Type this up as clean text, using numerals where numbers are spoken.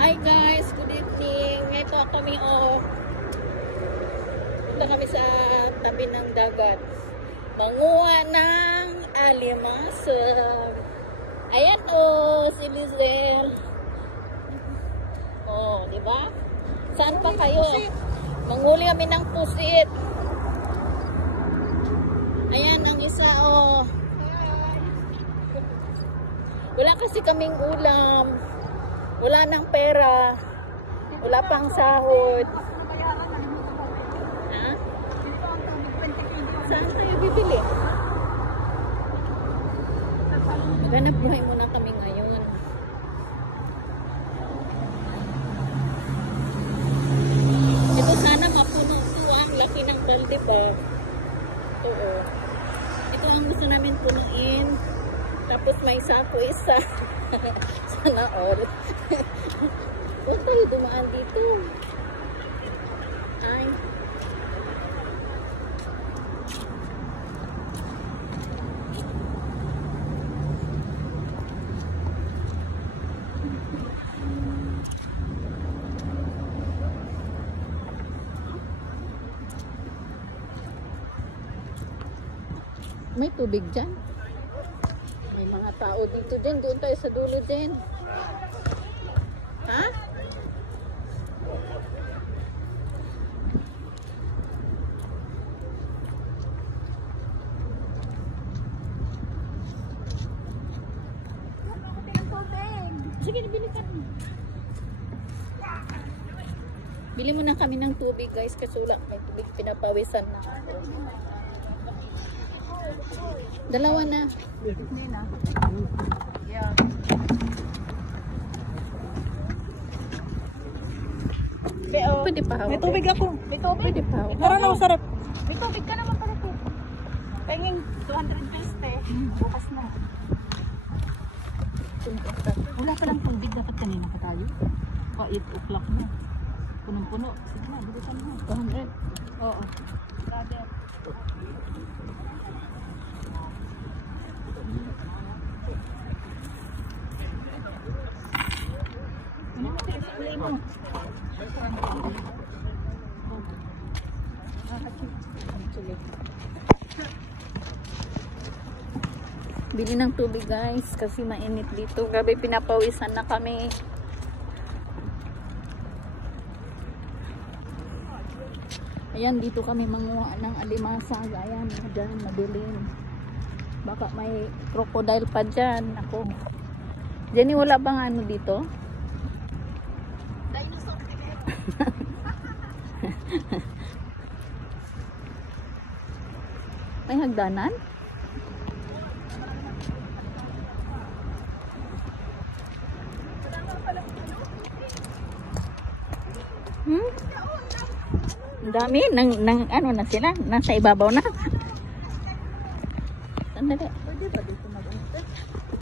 Hi guys, good evening. Ito kami punta kami sa tabi ng dagat. Manguha ng alimasag. Ayan si Lizel. Di ba? Saan pa kayo? Manguli kami ng pusit. Ayan ang isa Wala kasi kaming ulam. Wala nang pera. Wala pang sahod. Ha? Saan tayo bibili? Maghanap buhay muna kami ngayon. Ito sana mapuno ito. Ang laki ng balde ba? Ito ang gusto namin punuin. Tapos may sako isa. Sana all. Huwag tayo dumaan dito. Ay. May tubig dyan. May mga tao dito dyan. Doon tayo sa dulo dyan. Ha? Sige, bili ka. Bili muna kami ng tubig guys kasi wala may tubig, pinapawisan na. Dalawa na. Yeah. Pwede pa. May tubig ako. May tubig? Pwede pa. Tara na, sarap. May tubig ka naman pala. Penging 200 pesos bukas na. Wala palang tubig. Dapat kanina pa tayo. 8 o'clock na. Punong-puno. Sige na, bilisan mo. 200? Oo. Grabe. Bili ng tubig guys kasi mainit dito. Grabe, pinapawisan na kami. Ayan, dito kami manguha ng alimasag. Ayan, dyan, madilim. Baka may crocodile pa dyan. Ako. Jenny, wala bang ano dito? May hagdanan? Ang dami, ano na sila? Nasa ibabaw na. Sandali.